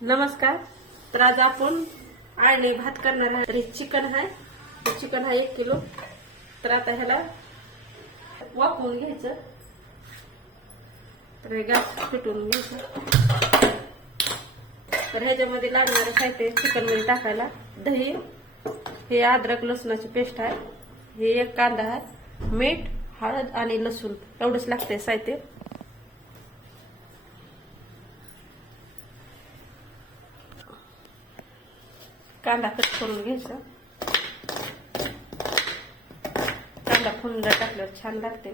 नमस्कार. तर आज आपण आळणी भात करणार आहे. तर चिकन आहे, चिकन आहे 1 किलो. तर आता ह्याला वाफवून घ्यायचं. तर हे गॅस पेटवून घ्यायचं. तर ह्याच्यामध्ये लागणारे साहित्य चिकन मध्ये टाकायला दही, हे अद्रक लसणाची पेस्ट आहे, हे 1 कांदा आहे, मीठ, हळद आणि लसूण एवढंच लागतंय साहित्य. कांदा कट करून घ्यायचा. कांदा फुलला टाकल्यावर छान लागते.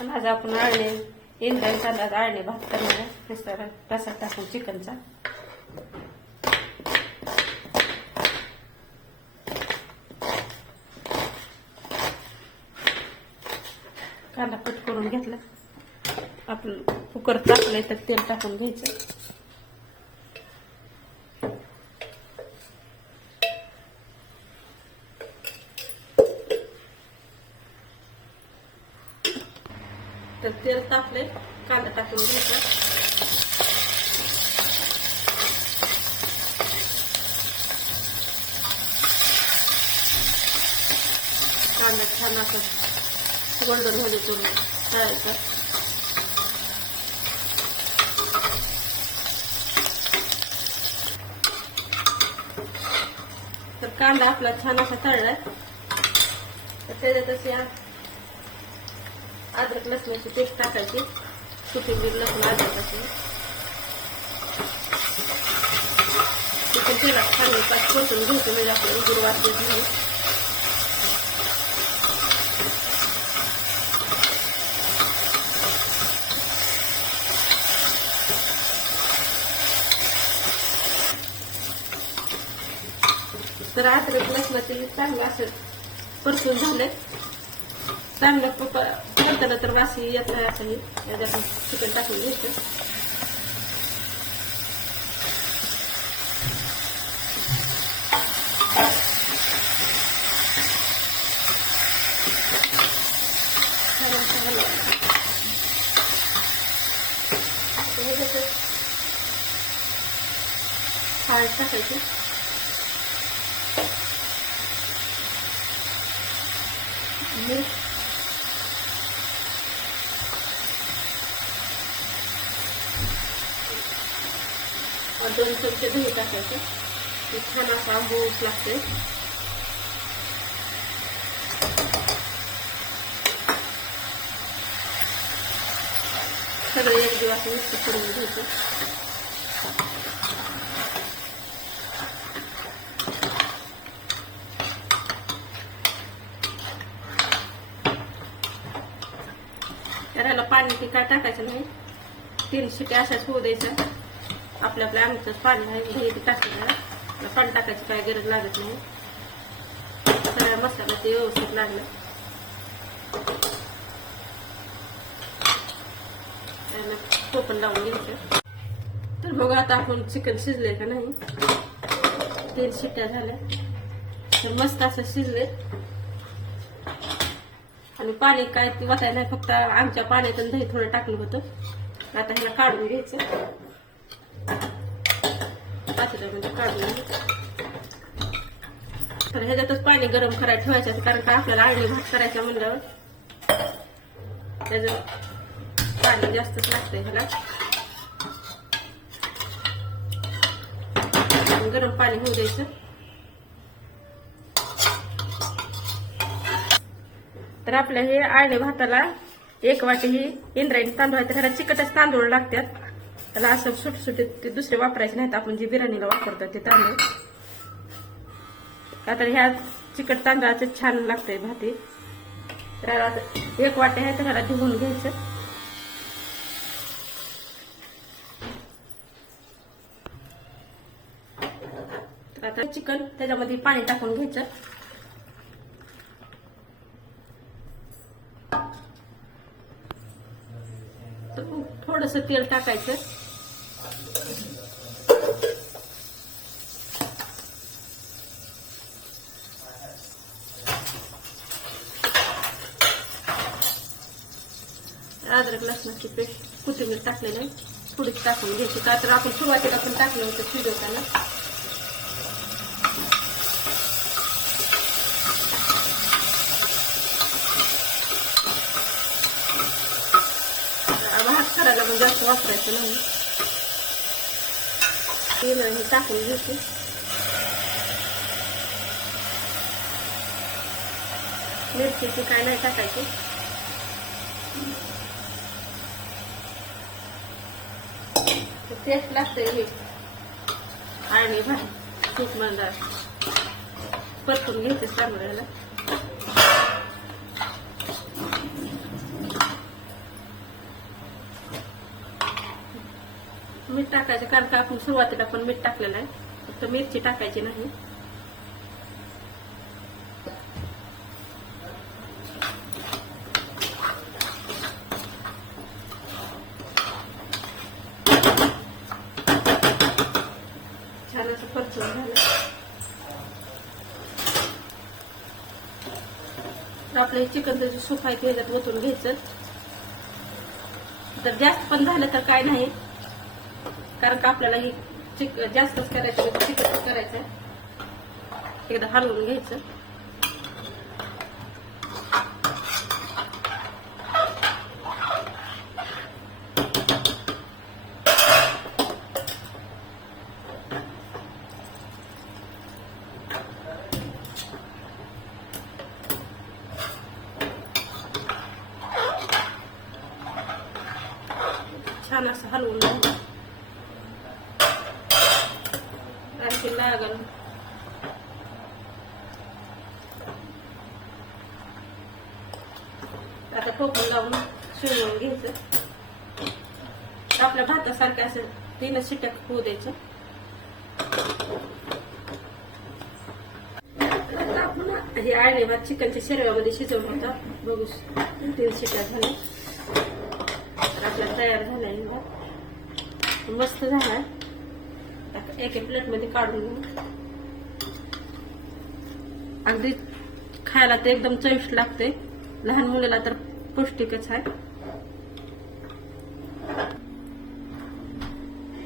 आणि आज आपण आळणी इंद्रायणी तांदळाचा आळणी भात करणार आहे. रसा टाकून चिकनचा. कांदा कट करून घेतला. आपण कुकर टाकलंय तर तेल टाकून घ्यायचं. तर तेल तापले, कांदा टाकून घ्यायचा. कांदा छान असं गोल्डन मध्ये करून तळायचा. तर कांदा आपला छान असा तळलाय. तर त्याच्यातच या अद्रक लसणाची पेस्ट टाकायची. कोथिंबीर, लसूण, अद्रकाची चिकन तेलात चांगली पाच परतून घ्यायचं म्हणजे आपल्याला गुरुवार देत नाही. तर अद्रक लसणाची चांगलं असं परतून झालंय. चांगलं परतलं तर वासी येत नाही. असं याच्यात चिकन टाकून घ्यायचं. हळद टाकायची. मीठ, और 2 चमचे दही टाकायचं. ते छान असा आंबूस लागते. सगळं एक दिवस मिक्स करून घ्यायचं. त्याला पाणी ती काय टाकायचं नाही. 3 शिट्या अशाच होऊ द्यायच्या. आपल्या आमचं पाणी आहे, दही टाकायचं. पाणी टाकायची काय गरज लागत नाही. सगळ्या मसाला ते व्यवस्थित लागलं. त्याला टोपण लावून घ्यायचं. तर बघा आता आपण चिकन शिजले का नाही. 3 शिट्ट्या झाल्या. तर मस्त असं शिजले. आणि पाणी काय वाटायला नाही, फक्त आमच्या पाण्यातून दही थोडं टाकलं होतं. आता ह्याला काढून घ्यायचं. पातेल्यामध्ये काढून. तर ह्याच्यातच पाणी गरम करायला ठेवायचं. कारण का आपल्याला आळणी भात करायचा म्हणल्यावर त्याचं पाणी जास्तच लागतंय ह्याला. गरम पाणी होऊ द्यायचं. तर आपल्या हे आळणी भाताला 1 वाटी ही इंद्रायणी तांदूळ आहे. तर ह्याला चिकटच तांदूळ लागतात. त्याला असं सुटसुटीत ते दुसरे वापरायचे नाहीत. आपण जे बिर्याणीला वापरतात ते तांदूळ. आता ह्या चिकट तांदळाचे छान लागतंय भाती. तर 1 वाटी आहे तर ह्याला धुवून घ्यायचं. तर आता चिकन त्याच्यामध्ये पाणी टाकून घ्यायचं. थोडस तेल टाकायचं. अद्रक लसणाची पेस्ट, कोथिंबीर टाकलेलं आहे. थोडीच टाकून घ्यायची, का तर आपण सुरुवातीला पण टाकलं होतं शिजवताना. भात करायला पण जास्त वापरायचं नाही. हे टाकून घ्यायची. मिरचीची काय नाही टाकायची. टेस्ट लागते हे आणि भात तूप मला परतून घ्यायचे चांगल्याला. मीठ टाकायचं, कारण का आपण सुरुवातीला पण मीठ टाकलेलं आहे, फक्त मिरची टाकायची नाही. छान असं परतून झालं. आपलं चिकनचं जे सूप आहे ते ह्याच्यात ओतून घ्यायचं. तर जास्त पण झालं तर काय नाही, कारण का आपल्याला ही जास्तच करायचं, चिकन करायचं आहे. एकदा हलवून घ्यायचं. छान असं हलवून घ्यायचं. आणखी लागल आता टोपण लावून शिजवून घ्यायचं. आपल्या भातासारखं असं 3 शिट्ट्या होऊ द्यायचं. आपण हे आळणी भात चिकनच्या शरीरामध्ये शिजवून होता. बघू 3 शिट्ट्या झाल्या. आपला तयार झालाय भात, मस्त झालाय. एक प्लेट मध्ये काढून घेऊ. अगदी खायला तर एकदम चविष्ट लागते. लहान मुलाला तर पौष्टिकच आहे.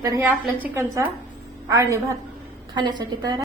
तर हे आपल्या चिकनचा आळणी भात खाण्यासाठी तयार आहे.